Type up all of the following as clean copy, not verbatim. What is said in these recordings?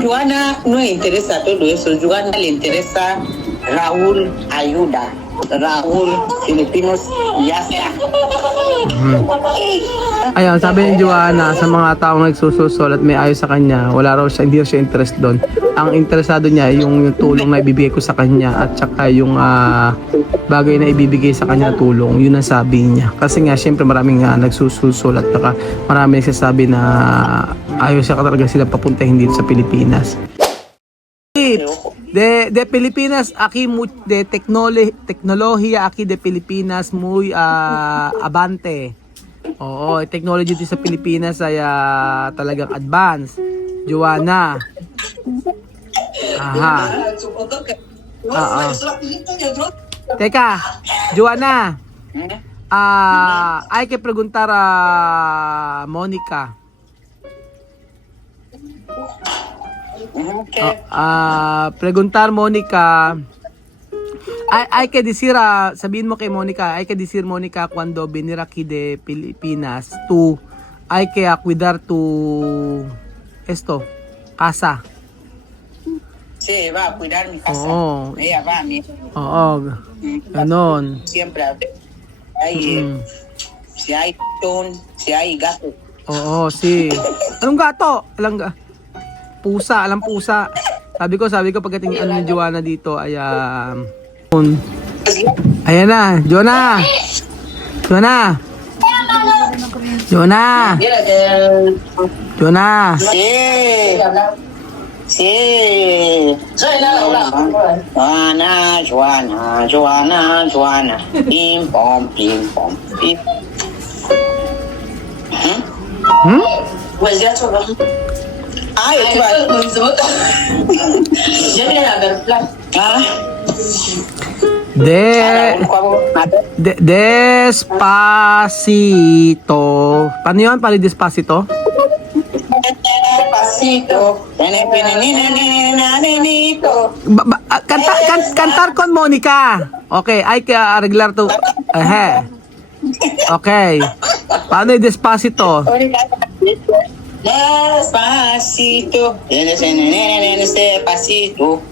Joana no le interesa todo eso. Joana le interesa Raúl ayuda. Raúl, Filipinos, ya está. Ayun, sabi ni Joanna, sa mga taong nagsususol at may ayos sa kanya, wala raw siya, hindi raw siya interest doon. Ang interesado niya yung tulong na ibibigay ko sa kanya at saka yung bagay na ibibigay sa kanya na tulong, yun ang sabi niya. Kasi nga, syempre maraming nagsususol at saka maraming nagsasabi na ayos siya talaga sila papuntahin dito sa Pilipinas. De Pilipinas aquí de teknolohiya aquí de Pilipinas muy abante. Oo, technology dito sa Pilipinas ay talagang advance. Joanna. Aha. Teka, Joanna. Hay que preguntar a Monica. Preguntar Monica. Hay que decir, sabihin mo kay Monica, hay que decir Monica cuando venir aquí de Pilipinas, tú hay que cuidar tu casa. Sí, va a cuidar mi casa. Oo. Ella va a mí. Oo. Ganon. Siempre hay, si hay ton, si hay gato. Oo, si. Anong gato? Pusa, alam pusa. Sabi ko pagdating ni Joanna dito ay ayan na, Joanna. Sí. Joana. Pim pom. Pues ya todo. Ay, Despacito. Paano yun? Paano despacito? Cantar con Monica. Okay, hay que arreglar tu. Okay. Paano yung despacito? Despacito, despacito,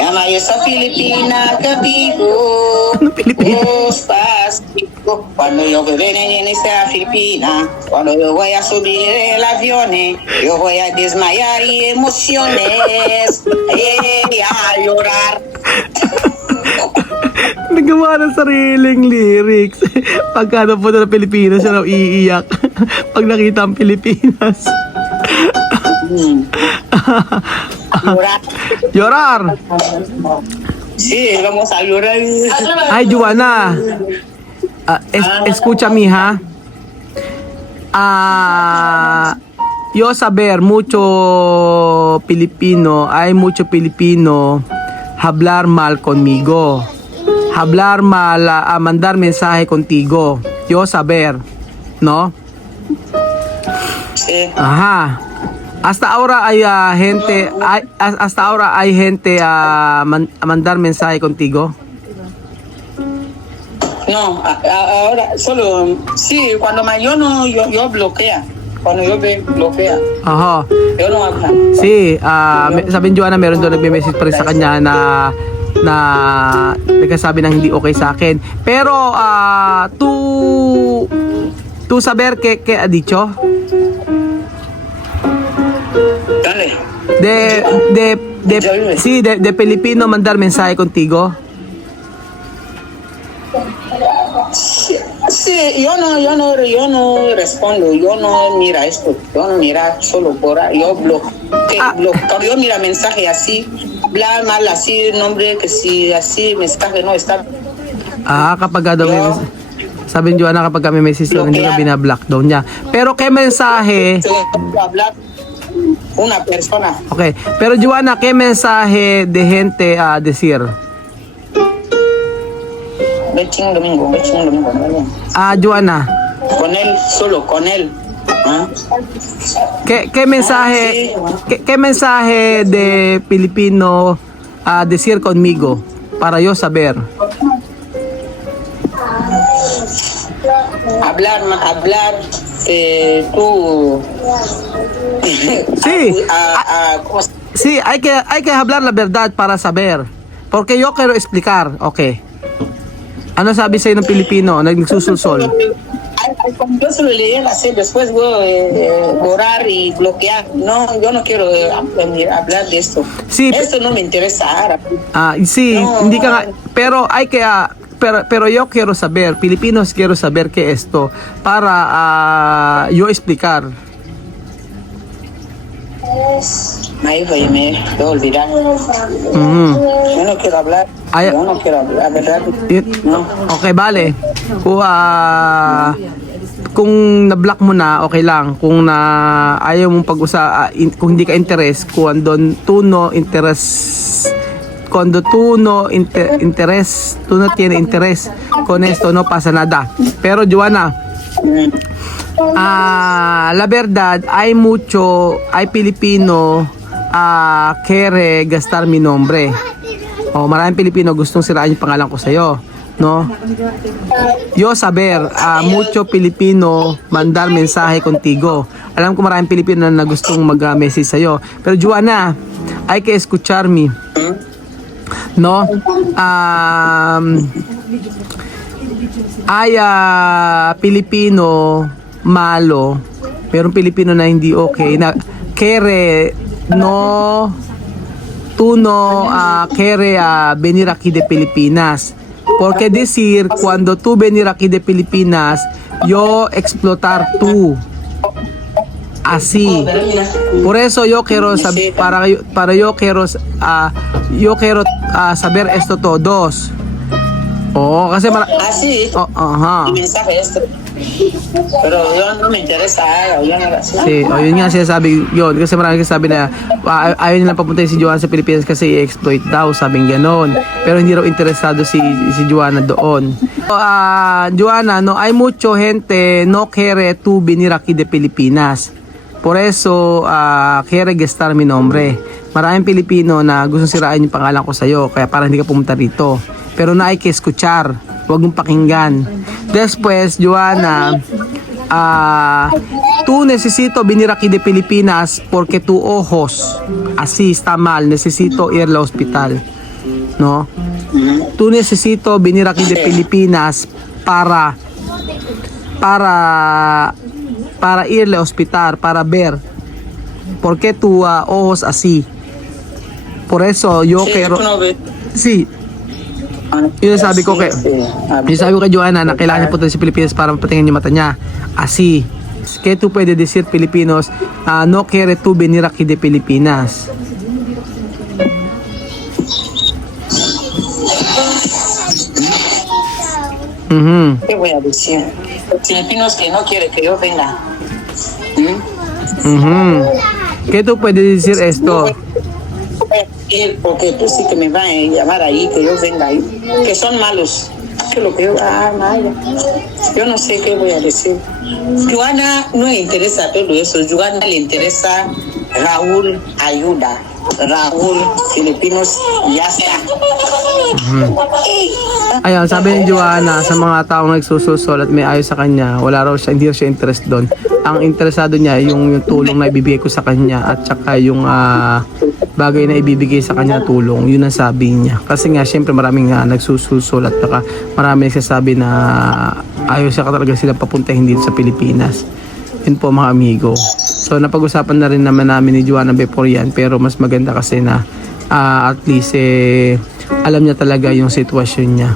llama yo soy Filipina que vivo. Despacito, cuando yo viene en esta Filipina, cuando yo voy a subir el avión, yo voy a desmayar y emociones, a llorar. Nagawa ng sariling lyrics. Pagka napunta ng Pilipinas, siya raw iiyak. Pag nakita ang Pilipinas. Llorar. Sí, vamos a llorar. Ay, Joanna. Escucha, mija. Yo saber mucho Pilipino, hay mucho Pilipino hablar mal conmigo. Hablar mal, mandar mensaje contigo. Yo saber, ¿no? Sí. Ajá. Hasta ahora hay gente a mandar mensaje contigo. No, ahora solo sí, cuando yo bloquea. Cuando yo bloquea. Aha. Yo no hablo. Sí, sabi ni Joanna meron doon nagme-message pa rin sa kanya na nagsasabi ng hindi okay sa akin. Pero tu saber que ha dicho? Dale. De Pilipino mandar mensaje contigo. Sí, yo no respondo, yo no mira esto, yo no mira solo por ahí, yo cuando yo mira mensaje así, hablar mal así, nombre que si así mensaje no está. Kapag daw sabi ni Joanna kapag may message doon, hindi ka binablock daw niya. Pero kay mensahe, hablar una persona. okay, pero Joanna, kay mensaje de gente a decir. Beching domingo. Joanna. Con él, solo con él. ¿Qué mensaje, qué mensaje de Pilipino a decir conmigo para yo saber? hablar tú. Sí. ¿Cómo se Sí, hay que hablar la verdad para saber. Porque yo quiero explicar. Okay. Ano sabi sa'yo ng Pilipino? Nagsusulsol. Yo se lo leí así, después voy a borrar y bloquear. No, yo no quiero hablar de esto. Sí, Esto no me interesa ahora. Sí, No, hindi ka nga, pero hay que pero yo quiero saber, Filipinos quiero saber qué esto para yo explicar. Maíz, oye, me voy a olvidar. Mhm. Yo no quiero hablar. Ay- Yo no quiero hablar, ¿verdad? No. Okay, bale. Kung na-block mo na, okay lang. Kung na ayaw mong kung hindi ka interest, cuando tú no tiene interés con esto, no pasa nada. Pero Joanna, la verdad, hay Pilipino quiere gastar mi nombre. Maraming Pilipino gustong siraan yung pangalan ko sa'yo, no? Yo saber, mucho Pilipino mandar mensahe contigo. Alam ko maraming Pilipino na gustong mag-message sa'yo. Pero Joanna, hay que escucharme, no? Ay Pilipino malo, pero Pilipino na hindi okay na kere no tú no quiere venir aquí de Pilipinas, porque decir cuando tú venir aquí de Pilipinas yo explotar tú así. Por eso yo quiero para yo quiero saber esto todos. Kasi Así, aha. el mensaje esto. Pero yo no me interesa, yo no lo sé. Sí, yun nga sinasabi yun. Kasi maraming sabi na ayaw nilang papuntahin si Joanna sa Pilipinas kasi i-exploit daw, sabing gano'n. Pero hindi raw interesado si Joanna doon. Joanna, no, hay mucho gente no quiere tú venir aquí de Pilipinas. Por eso, quiere gastar mi nombre. Maraming Pilipino na gustong sirain yung pangalan ko sa'yo, kaya para hindi ka pumunta rito. Pero na hay que escuchar, huwag mong pakinggan. Después, Joanna, tú necesito venir aquí de Pilipinas porque tu ojos así está mal, necesito ir al hospital, no? Tú necesito venir aquí de Pilipinas para ir al hospital, para ver por qué tu ojos así. Por eso yo quiero, sí. Yun sabi ko kay Joanna na kailangan niya punta sa Pilipinas para mapatingin yung mata niya. Así. Kaya tú puede decir Filipinos, no quiere tú venir aquí de Pilipinas. ¿Qué voy a decir? Filipinos que no quiere que yo venga. ¿Qué tú puedes decir esto? Porque tú sí que me van a llamar ahí, que yo venga ahí, que son malos. Que lo que yo, Maya, yo no sé qué voy a decir. Joanna no le interesa todo eso, Joanna le interesa Raúl ayuda. Raúl, Filipinos, ya está. Ayan, sabi ni Joanna sa mga taong nagsususol at may ayos sa kanya, hindi siya interest doon. Ang interesado niya yung tulong na ibibigay ko sa kanya at saka yung bagay na ibibigay sa kanya na tulong, yun ang sabi niya. Kasi nga, syempre maraming nagsususol at saka maraming nagsasabi na ayaw siya talaga silang papuntahin dito sa Pilipinas. Yun po mga amigo. So napag-usapan na rin naman namin ni Joanna before yan, pero mas maganda kasi na at least alam niya talaga yung sitwasyon niya.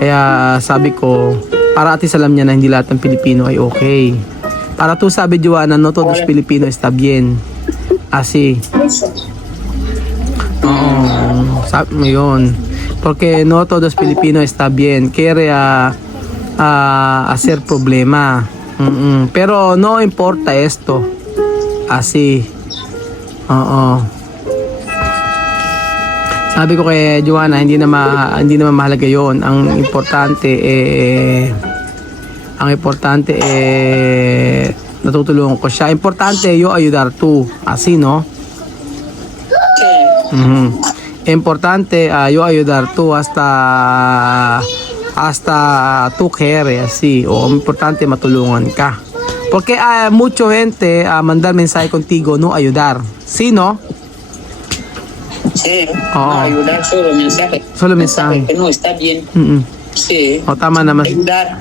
Kaya sabi ko, para at least alam niya na hindi lahat ng Pilipino ay okay. Para to sabi Joanna, no todos Pilipino está bien. Así. Sabi mo yun. Porque no todos Pilipino está bien. Quiere hacer problema. Pero no importa esto. Así. Sabi ko kay Joanna, hindi naman mahalaga 'yon. Ang importante natutulungan ko siya. Importante yo ayudar tú. Así, no? Importante yo ayudar tú hasta hasta tú quieres, así, o importante matulungan ka. Porque mucho gente mandar mensaje contigo, no ayudar. ¿Sí, no? Sí, Oo. no ayudar, solo mensaje. Solo mensaje. Que no está bien. Mm-mm. Sí, O, tama naman. ayudar.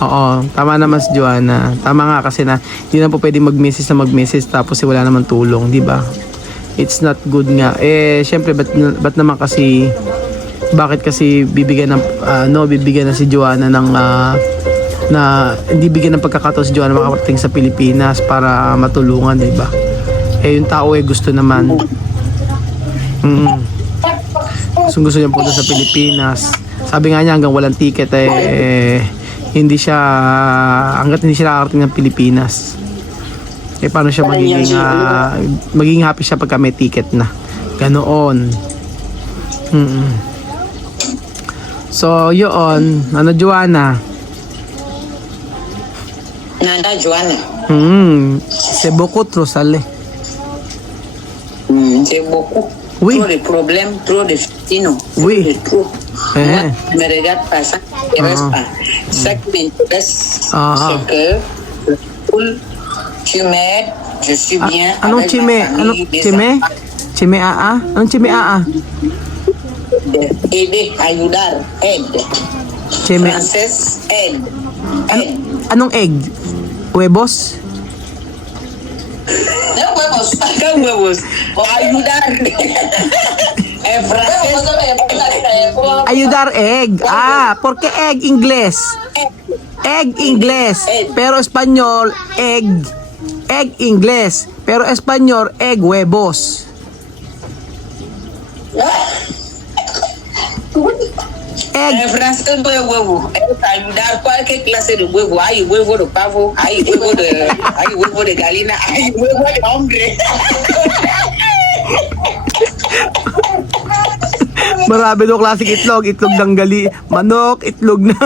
Oo, tama naman si Joanna. Tama nga kasi na hindi na po pwede mag-message tapos wala naman tulong, di ba? It's not good nga. Syempre, ba't naman kasi, bakit kasi bibigyan na si Joanna ng, hindi bigyan ng pagkakataon si Joanna makarating sa Pilipinas para matulungan, di ba? Yung tao gusto naman. Gusto niya punta sa Pilipinas. Sabi nga niya hanggang walang ticket hanggat hindi siya nakakarating ng Pilipinas. Paano siya magiging happy siya pagka may ticket na. Ganoon. So, yun. Ano, Joanna? Nanda Joanna. C'est beaucoup trop salé. C'est beaucoup. Oui. Trop de problèmes, trop de fitino. Oui. Trop. Eh. Moi, ne regarde pas ça, ne m'intéresse pas. Ça qui m'intéresse, c'est que tu m'aides, je suis bien. Anong avec chime? ma famille, Anong des chime? enfants. Chime aa? Anong chime aa? Aider, ayudar, aide. Chime. Française, aide. Aide. Anong egg? Huevos? No huevos, ¿qué huevos? Ayudar. En francés, Ayudar egg. ¿Por qué egg inglés? Egg inglés. Pero español, egg. Egg inglés. Pero español, egg huevos. Egg. en francés no es huevo, es ayudar cualquier clase de huevo. Hay huevo de pavo, hay huevo de gallina, hay huevo de hombre. Marami daw klaseng itlog. Itlog ng manok, itlog ng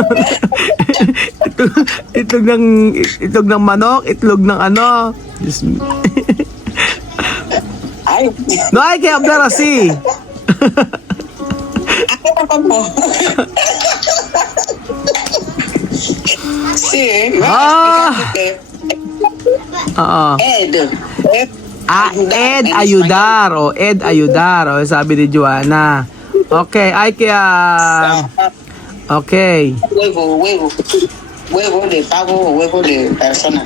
itlog ng manok, itlog ng ano. Diyos me. Ay, No hay que hablar así. sí, Oo. Ed. Ed ayudar. Ed ayudar. Sabi ni Joanna. Okay, okay. Huevo de pavo, huevo de persona.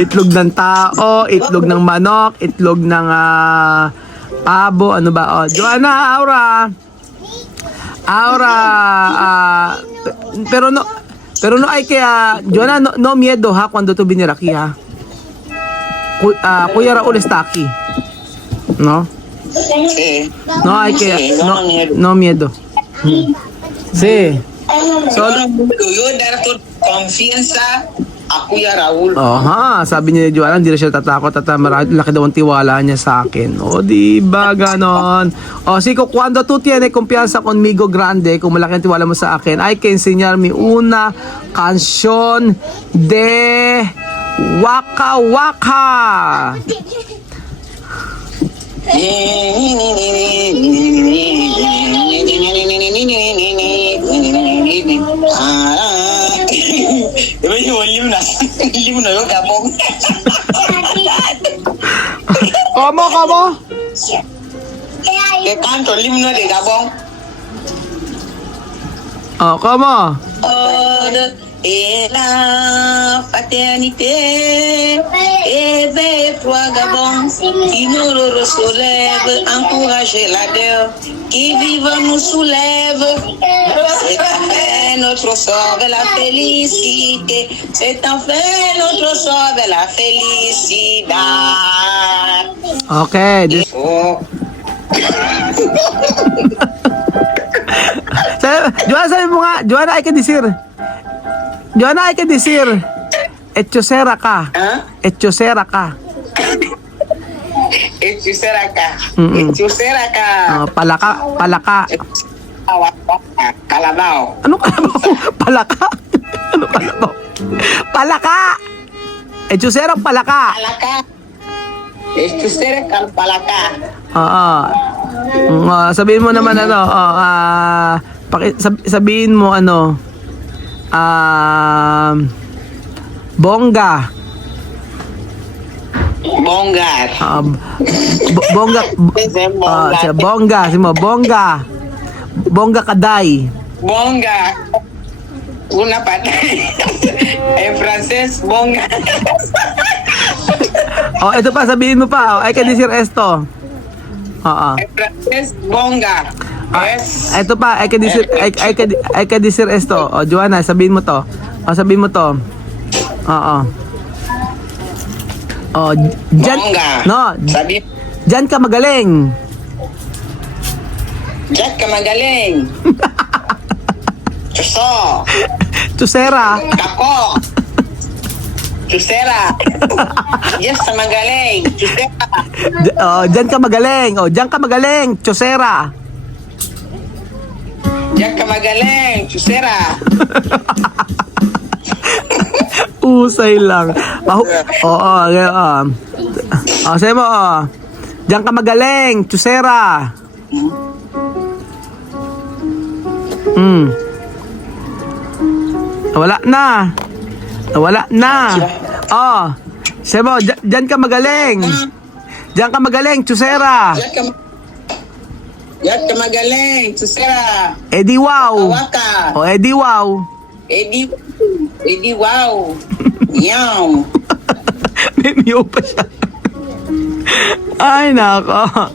Itlog ng tao, itlog ng manok, itlog ng pabo, ano ba? Joanna, Aura, pero no hay que, Joanna, no miedo ha cuando tú vinir aquí ha. Kuya Raul está aquí. No? Sí. No hay que, Sí, no miedo. Sí. Yo dar tu confianza a Kuya Raul. Sabi niya Joanna, hindi na siya tatakot at laki daw ang tiwala niya sa akin. Di ba ganon? Siko, cuando tú tienes confianza conmigo grande, kung malaki ang tiwala mo sa akin, hay que enseñar mi una canción de Waka Waka. ¿Cómo? Que canto el himno de Gabón. ¿Cómo? Et la fraternité éveille toi Gabon, qui nous soulève, encourager la guerre, qui vive nous soulève. C'est enfin notre sort de la félicité, c'est enfin notre sort de la felicidad. Okay. Joanna, hay que decir. Joanna, hay que decir. Hechicera ka. Hechicera ka. Hechicera ka. Hechicera ka. Palaka. Kalabaw. Ano kalabaw? Palaka? Ano kalabaw? Palaka! Hechicera palaka. Palaka. Hechicera palaka. Sabihin mo naman ano, sabihin mo ano, bongga. Bongga. Bongga. Siya, bongga. Si mo, bongga. Bongga kaday. Bongga. Una patay. En francés, bongga. Ito pa, sabihin mo pa. Ay ka decir esto. En francés, bongga. Ito pa, ay ka decir esto. Joanna, sabihin mo to. Sabihin mo to. Diyan, Bongga. no, Sabi, diyan ka magaling. Jack ka magaling. Chuso. Chusera. Kako. Chusera. Yes, sa magaling. Chusera. Diyan ka magaling. Diyan ka magaling. Chusera. Jack ka magaling. Chusera. Usay lang. Sabi mo, diyan ka magaling. Chusera. Wala na. Sabi mo, diyan ka magaling. Diyan ka magaling. Chusera. Jack ka magaling. Chusera. Edi wow. Kawaka. Edi wow. Edi wow. Meow. May meow pa siya. Ay, nako.